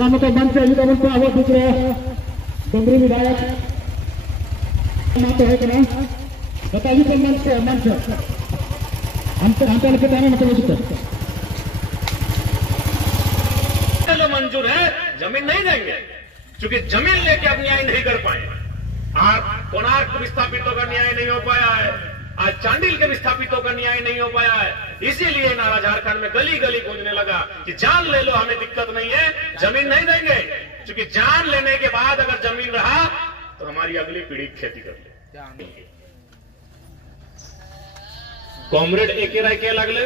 तो मंच से युद्ध मंच आवाज दिख रहे हैं डोंगरी विधायक तो है कि नहीं बताइए तो मंच हमसे के टाइम मतलब मंजूर है, जमीन नहीं देंगे क्योंकि जमीन लेके अब न्याय नहीं कर पाए। आज कोणार्क विस्थापितों का न्याय नहीं हो पाया है, आज चांडिल के विस्थापितों का न्याय नहीं हो पाया है। इसीलिए नारा झारखंड में गली गली गूंजने लगा कि जान ले लो, हमें दिक्कत नहीं है, जमीन नहीं देंगे क्योंकि जान लेने के बाद अगर जमीन रहा तो हमारी अगली पीढ़ी खेती कर ले। कॉमरेड एके राय के लगले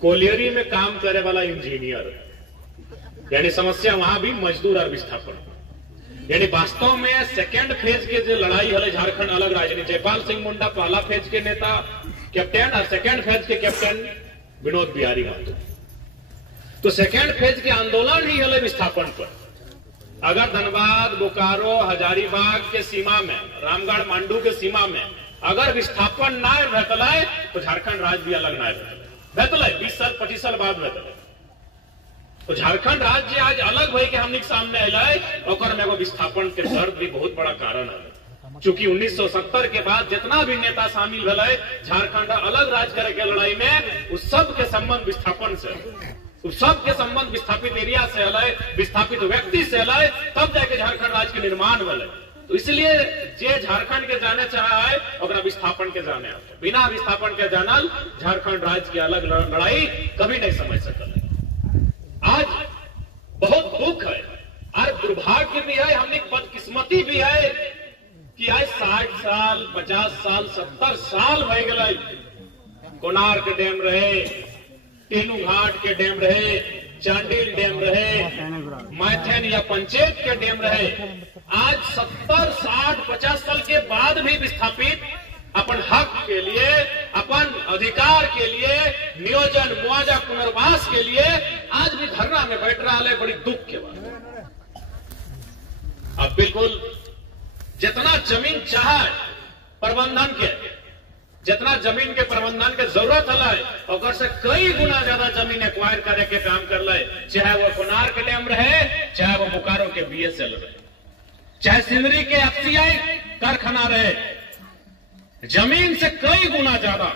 कोलियरी में काम करे वाला इंजीनियर, यानी समस्या वहां भी मजदूर और विस्थापन, यानी वास्तव में सेकेंड फेज के जो लड़ाई है झारखंड अलग राज्य। जयपाल सिंह मुंडा पहला फेज के नेता कैप्टन और सेकेंड फेज के कैप्टन विनोद बिहारी महतो। तो सेकेंड फेज के आंदोलन ही है विस्थापन पर। अगर धनबाद, बोकारो, हजारीबाग के सीमा में, रामगढ़, मांडू के सीमा में अगर विस्थापन ना रहतलाय तो झारखंड राज्य भी अलग ना रहतलाय 20 साल 25 साल बाद रहतलाय। तो झारखंड राज्य आज अलग भई के हमने सामने अलाय और में एगो विस्थापन के दर्द भी बहुत बड़ा कारण है। चूंकि 1970 के बाद जितना भी नेता शामिल भले झारखंड अलग राज्य करे के लड़ाई में, उस सब के संबंध विस्थापन से, उस सब के संबंध विस्थापित एरिया से अलाय, विस्थापित व्यक्ति से अलाय, तब जाके झारखंड राज्य के निर्माण भले। तो इसलिए जे झारखंड के जाने चाहा है और विस्थापन के जाने आते, बिना विस्थापन के जानल झारखंड राज्य की अलग लड़ाई कभी नहीं समझ सकल। आज बहुत दुख है और दुर्भाग्य भी है, हमने बदकिस्मती भी है कि आज 60 साल 50 साल 70 साल हो गए कोणार्क डैम रहे, तेनू घाट के डैम रहे, चांडिल डैम रहे, मैथन या पंचायत के डैम रहे। आज 70 60 50 साल के बाद भी विस्थापित अपन हक के लिए, अपन अधिकार के लिए, नियोजन मुआवजा पुनर्वास के लिए आज भी धरना में बैठ रहा है। बड़ी दुख के बात। अब बिल्कुल जितना जमीन चाहे प्रबंधन के, जितना जमीन के प्रबंधन के जरूरत है और से कई गुना ज्यादा जमीन एक्वायर करे के काम कर ले, चाहे वो कोणार्क डैम रहे, चाहे वो बोकारो के बीएसएल रहे, चाहे सिंदरी के एफसीआई कारखाना रहे, जमीन से कई गुना ज्यादा,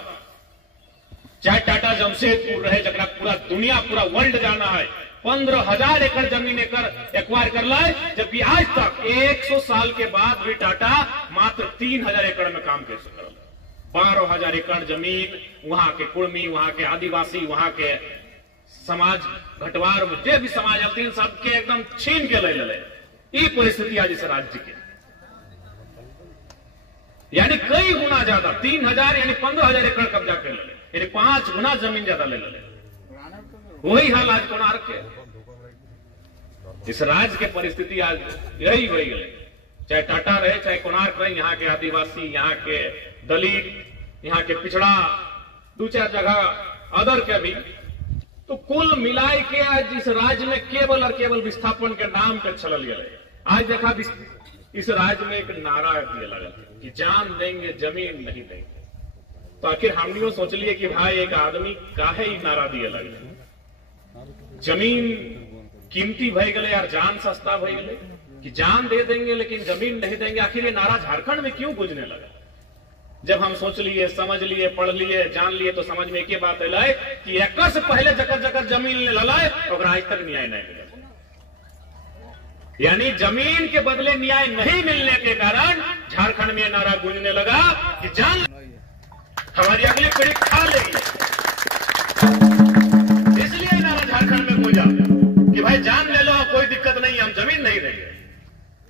चाहे टाटा जमशेदपुर रहे जरा पूरा दुनिया पूरा वर्ल्ड जाना है, 15,000 एकड़ जमीन एक्वायर कर लाए, जबकि आज तक 100 साल के बाद भी टाटा मात्र 3,000 एकड़ में काम कर सकता। 12,000 एकड़ जमीन वहां के कुर्मी, वहां के आदिवासी, वहां के समाज घटवार जे भी समाज आते सबके एकदम छीन के ले ले। ये परिस्थिति आज इस राज्य के, यानी कई गुना ज्यादा 3,000 यानी 15,000 एकड़ कब्जा कर ले, यानी 5 गुना जमीन ज्यादा ले ले। वही हाल आज कोणार्क के, इस राज्य के परिस्थिति आज यही वही गए। चाहे टाटा रहे, चाहे कोणार्क रहे, यहाँ के आदिवासी, यहाँ के दलित, यहाँ के पिछड़ा 2-4 जगह अदर के भी, तो कुल मिलाई के आज इस राज्य में केवल और केवल विस्थापन के नाम पे चलल गए। आज देखा इस राज्य में एक नारा दिया लगा कि जान देंगे जमीन नहीं देंगे। तो आखिर हमने सोच लिए कि भाई एक आदमी काहे ही नारा दिया लगे, जमीन कीमती भय गए यार, जान सस्ता भय गए कि जान दे देंगे लेकिन जमीन नहीं देंगे। आखिर ये नारा झारखंड में क्यों गूंजने लगा? जब हम सोच लिए, समझ लिए, पढ़ लिए, जान लिए तो समझ में एक ही बात है कि एक से पहले जकर जकर जमीन ललाए और आज तक न्याय नहीं मिला। यानी जमीन के बदले न्याय नहीं मिलने के कारण झारखंड में नारा गूंजने लगा कि जान हमारी अगली पीढ़ी खा लेगी। इसलिए नारा झारखंड में गूंजा कि भाई जान ले लो, कोई दिक्कत नहीं, हम जमीन नहीं देंगे।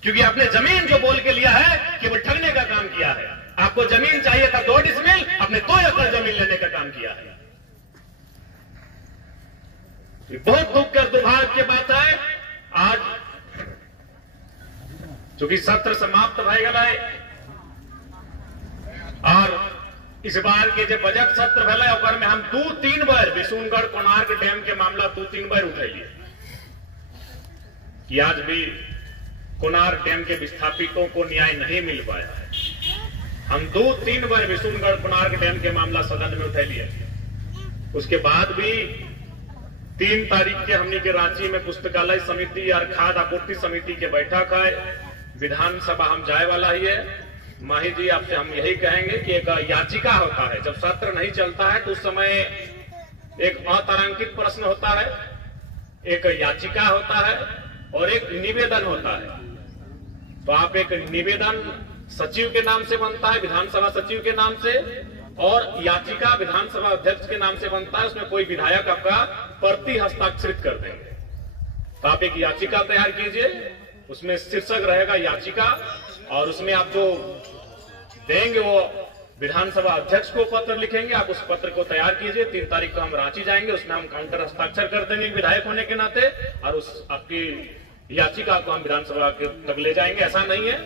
क्योंकि आपने जमीन जो बोल के लिया है केवल ठगने का काम किया है। आपको जमीन चाहिए था 2 डिसमिल, आपने 2 एकड़ जमीन लेने का काम किया है। बहुत दुख और दुर्भाग्य की बात है। आज चूंकि सत्र समाप्त हो गया है और इस बार के जो बजट सत्र भले में हम 2-3 बार विशुनगढ़ कोणार्क डैम के मामला 2-3 बार उठैलिए कि आज भी कोणार्क डैम के विस्थापितों को न्याय नहीं मिल पाया है। हम 2-3 बार विशुनगढ़ कोणार्क डैम के मामला सदन में उठैलिए, उसके बाद भी 3 तारीख के हमनी के रांची में पुस्तकालय समिति और खाद्य आपूर्ति समिति के बैठक है। विधानसभा हम जाए वाला ही है। माही जी आपसे हम यही कहेंगे कि एक याचिका होता है, जब सत्र नहीं चलता है तो उस समय एक अतारांकित प्रश्न होता है, एक याचिका होता है और एक निवेदन होता है। तो आप एक निवेदन सचिव के नाम से बनता है, विधानसभा सचिव के नाम से, और याचिका विधानसभा अध्यक्ष के नाम से बनता है। उसमें कोई विधायक आपका प्रति हस्ताक्षरित कर देंगे। तो आप एक याचिका तैयार कीजिए, उसमें शीर्षक रहेगा याचिका, और उसमें आप जो देंगे वो विधानसभा अध्यक्ष को पत्र लिखेंगे। आप उस पत्र को तैयार कीजिए। 3 तारीख को हम रांची जाएंगे, उसमें हम काउंटर हस्ताक्षर कर देंगे विधायक होने के नाते, और उस आपकी याचिका को हम विधानसभा के तक ले जाएंगे। ऐसा नहीं है,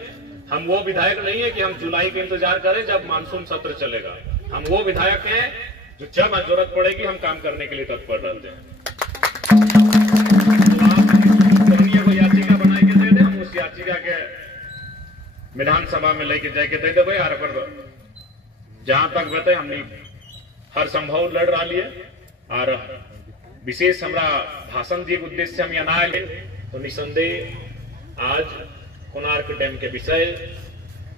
हम वो विधायक नहीं है कि हम जुलाई का इंतजार करें जब मानसून सत्र चलेगा। हम वो विधायक हैं जो जब जरूरत पड़ेगी हम काम करने के लिए तत्पर रहते हैं। तो आप को याचिका बना के दे दे, हम उस याचिका के विधानसभा में लेके जाके दे देवे। और अगर जहां तक बते हमने हर संभव लड़ रहा लिए, और विशेष हमारा भाषण दिए उद्देश्य से हम यहाँ आए तो निसंदेह आज कोणार्क डैम के विषय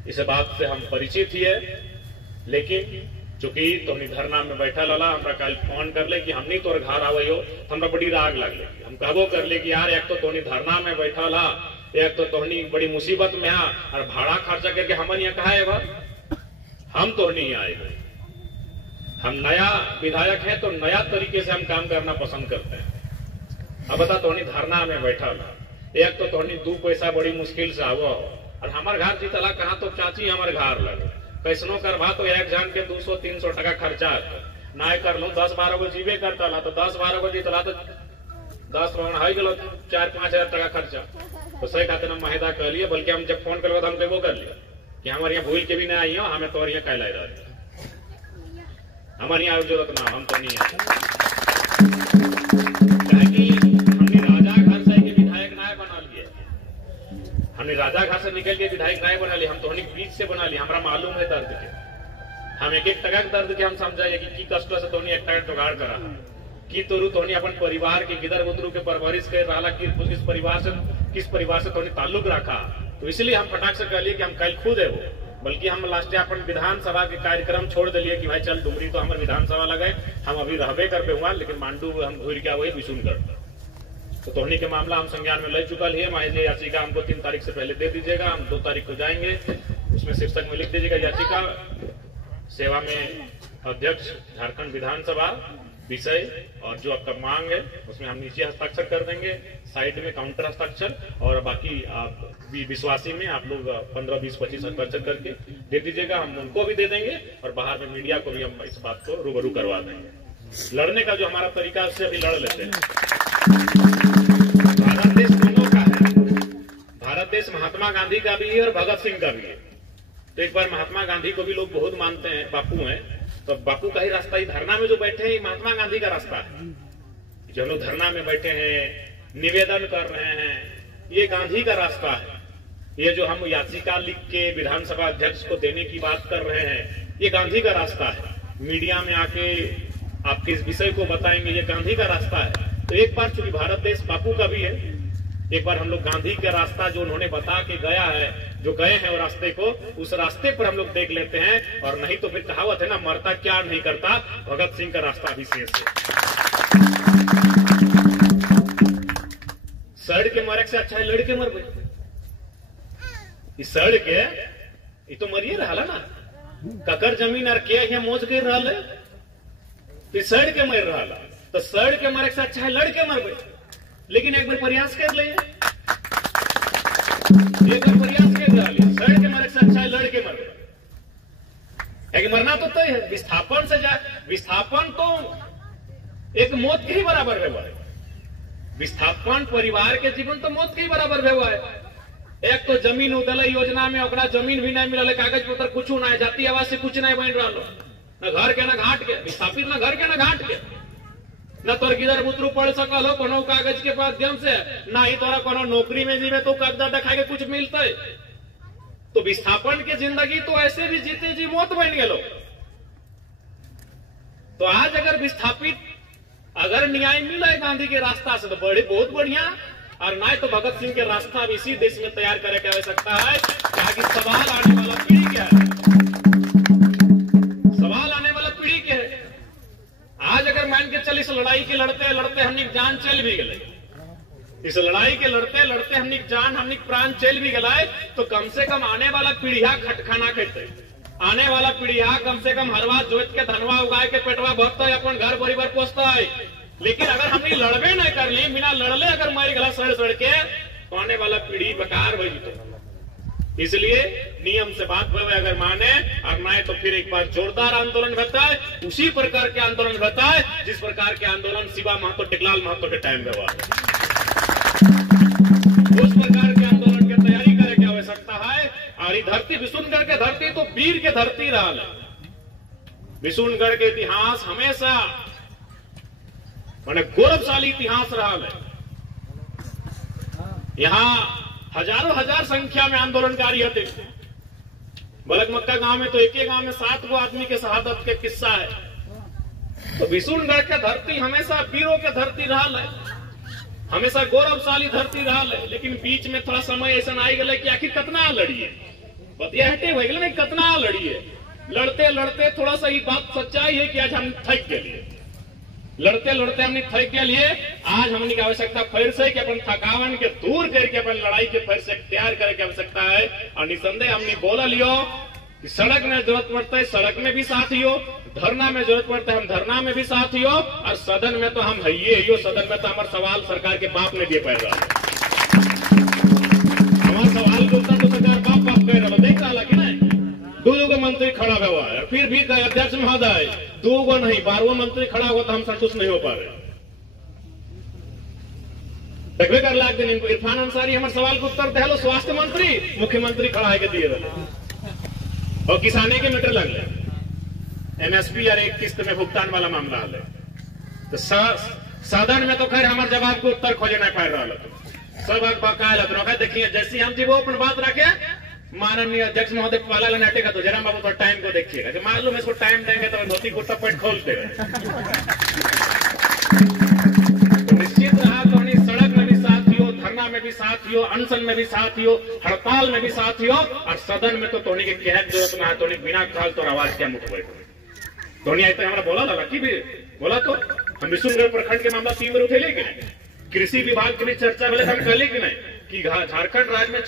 इस बात से हम परिचित ही है। लेकिन चूंकि तुमने धरना में बैठा लला, हमरा कल फोन कर ले कि हमनी तोर घर आवे हो, हमरा बड़ी राग लगले। हम कहबो कर ले कि यार एक तो तोनी धरना में बैठा ला, एक तो तोहनी बड़ी मुसीबत में है, और भाड़ा खर्चा करके हमन यहाँ कहा है हम तो नहीं आए। हम नया विधायक हैं तो नया तरीके से हम काम करना पसंद करते हैं। अब बता तोहनी धरना में बैठा ला, एक तो तोहनी 2 पैसा बड़ी मुश्किल से आवो, और हमारे घर जीतला कहा तो चाची हमारे घर लगे कैसनो करवा तो एक जन के 200-300 टका खर्चा ना कर लो। 10-12 गो जीवे करता ला तो 10-12 गो जीतला तो 10 गलो 4-5 हजार टका खर्चा। तो सही खाते हम माहिदा कर लिए, बल्कि हम जब फोन करवा तो हम वो कर लिया कि हमारे यहाँ भूल के भी ना आई हो, हमें तो यहाँ कहला रहा हमारे यहाँ जरूरत ना, हम तो नहीं आए। हमने राजा घर से के विधायक नाय बना लिए, हमने राजा घर से निकल के विधायक नाय बना लिए, हम तो बीच से बना लिए। हमारा मालूम है दर्द के, हम एक टका के दर्द के हम समझाइए कि कष्ट से तोनी 1 टका जुगाड़ करा कि तोरू तोनी अपन परिवार के गिदर बुदरू के परवरिश कर रहा कि किस परिवार से तोनी ताल्लुक रखा। तो इसलिए हम फटाक से कह लिए कि हम कल खुद है वो, बल्कि हम लास्ट अपन विधानसभा के कार्यक्रम छोड़ दिलिए कि भाई चल डुमरी तो हमारे विधानसभा लगे, हम अभी रहबे कर पे हुआ, लेकिन मांडू हम घूर के वही विशुन कर। तो तोहनी के मामला हम संज्ञान में ले चुका है। माहिए याचिका हमको 3 तारीख से पहले दे दीजिएगा, हम 2 तारीख को जाएंगे। उसमें शीर्षक में लिख दीजिएगा याचिका सेवा में अध्यक्ष झारखंड विधानसभा विषय, और जो आपका मांग है उसमें हम नीचे हस्ताक्षर कर देंगे, साइड में काउंटर हस्ताक्षर, और बाकी आप विश्वासी में आप लोग 15, 20, 25 हस्ताक्षर करके दे दीजिएगा। हम उनको भी दे देंगे और बाहर में मीडिया को भी हम इस बात को रूबरू करवा देंगे। लड़ने का जो हमारा तरीका है उससे अभी लड़ लेते हैं। भारत देश दोनों का है, भारत देश महात्मा गांधी का भी है और भगत सिंह का भी है। तो एक बार महात्मा गांधी को भी लोग बहुत मानते हैं, बापू हैं, तो बापू का ही रास्ता, ही धरना में जो बैठे हैं महात्मा गांधी का रास्ता है। जो लोग धरना में बैठे हैं, निवेदन कर रहे हैं, ये गांधी का रास्ता है। ये जो हम याचिका लिख के विधानसभा अध्यक्ष को देने की बात कर रहे हैं, ये गांधी का रास्ता है। मीडिया में आके आपके इस विषय को बताएंगे, ये गांधी का रास्ता है। तो एक बार चूंकि भारत देश बापू का भी है, एक बार हम लोग गांधी का रास्ता जो उन्होंने बता के गया है, जो गए हैं वो रास्ते को, उस रास्ते पर हम लोग देख लेते हैं। और नहीं तो फिर कहावत है ना, मरता क्या नहीं करता, भगत सिंह का रास्ता अभी शेष है। सड़ के मरे से अच्छा है लड़ के मर गए। इस सड़ के ये तो मरिए रहा ना, ककर जमीन और के यहाँ मोज गिर रहा है, तो सड़ के मर रहा। तो सड़ के मरे से अच्छा है लड़ के मर गए। लेकिन एक बार प्रयास कर ले, एक बार प्रयास कर रहा, सड़ के मरे से अच्छा है लड़ के मर गए। मरना तो तय है, विस्थापन से विस्थापन तो एक मौत के ही बराबर है। विस्थापन परिवार के जीवन तो मौत के ही बराबर हुआ है। एक तो जमीन उदल योजना में ओकरा जमीन भी नहीं मिला, कागज पत्र कुछ ना है, जाति आवास से कुछ नहीं बन रहा, न घर के न घाट के, विस्थापित न घर के न घाट के, न तोर किधर बुतरू पढ़ सकल हो कोनो कागज के माध्यम से, ना ही तोरा कोनो नौकरी में जीवे तो कागज दिखा के कुछ मिलता है। तो विस्थापन की जिंदगी तो ऐसे भी जीते जी मौत बन गए। तो आज अगर विस्थापित अगर न्याय मिला है गांधी के रास्ता से तो बड़े बहुत बढ़िया, और ना तो भगत सिंह के रास्ता अब इसी देश में तैयार करे की आवश्यकता है। ताकि सवाल आने वाला पीढ़ी क्या है, सवाल आने वाला पीढ़ी क्या है। आज अगर मान के चल इस लड़ाई के लड़ते लड़ते हमने जान चल भी गए, इस लड़ाई के लड़ते लड़ते हमने जान हमने प्राण चल भी गए, तो कम से कम आने वाला पीढ़िया खटखाना खेते, आने वाला पीढ़िया कम से कम हरवा जोत के धनवा उगाए के पेटवा भरता है, अपन घर परिवार पोसता है। लेकिन अगर हमने लड़बे नहीं कर ली, बिना लड़ले अगर मारी गला सड़ सड़ के, तो आने वाला पीढ़ी बेकार हो जाते। इसलिए नियम से बात हुए अगर माने और माने तो फिर एक बार जोरदार आंदोलन होता है, उसी प्रकार के आंदोलन होता है जिस प्रकार के आंदोलन शिवा महतो टेकलाल महतो के टाइम में हुआ। उस प्रकार के आंदोलन की तैयारी करे की आवश्यकता है। और धरती विशुनगढ़ के धरती तो वीर के धरती रहा है। विशुनगढ़ के इतिहास हमेशा माने गौरवशाली इतिहास रहा है। यहाँ हजारों हजार संख्या में आंदोलनकारी होते। बलगमक्का गांव में तो एक ही गांव में 7 गो आदमी के शहादत के किस्सा है। तो विशुनगढ़ के धरती हमेशा वीरों के धरती रहा है, हमेशा गौरवशाली धरती रहा है। लेकिन बीच में थोड़ा समय ऐसा आई गए कि आखिर कितना लड़िए, बतिया हटे हो गए कितना लड़िए। लड़ते लड़ते थोड़ा सा ही बात सच्चाई है कि आज हम थक के लिए, लड़ते लड़ते हमने थक के लिए आज हमने की आवश्यकता फिर से कि अपन थकावन के दूर करके अपन लड़ाई के फिर से तैयार करे की आवश्यकता है। और निसंदेह हमने बोला लियो कि सड़क में जरूरत पड़ता है सड़क में भी साथ हो, धरना में जरूरत पड़ता है हम धरना में भी साथ हो, और सदन में तो हम है ही हो। सदन में तो हमारे सवाल सरकार के बाप ने दिए पड़ रहा है। हमारे सवाल के उत्तर तो सरकार बाप बाप कह रहा देख रहा कि नहीं। 2 मंत्री खड़ा हुआ है, फिर भी अध्यक्ष महोदय 2 नहीं 12 मंत्री खड़ा हुआ तो हम संतुष्ट नहीं हो पा रहे। देखते कर लाख दिन इनको इरफान अंसारी हमारे सवाल को उत्तर दे, स्वास्थ्य मंत्री मुख्यमंत्री खड़ा है के दिए और किसानी के मीटर लग ले एमएसपी और एक किस्त में भुगतान वाला मामला है। तो सदन में तो खैर हमारे जवाब को उत्तर खोजे नहीं पा रहा सब बकाया। देखिए जैसे हम जी वो अपन बात रखे माननीय अध्यक्ष महोदय पाला लेने हटेगा तो जरा बाबू थोड़ा टाइम को देखिएगा कि मालूम इसको टाइम देंगे तो धोती कुर्ता पैंट खोल देगा। तो निश्चित रहा तो सड़क में भी साथ हो, धरना में भी साथ हो, अनशन में भी साथ हो, हड़ताल में भी साथ हो, और सदन में तो तोनी के कहत जरूरत ना है। तोनी बिना खाल तो आवाज क्या मुख बैठो तोनी आते हमारा बोला लगा कि भी बोला तो हम विशुनगढ़ प्रखंड के मामला 3 बार उठे कि नहीं, कृषि विभाग के लिए चर्चा मिले हम कहले कि नहीं कि झारखंड राज्य में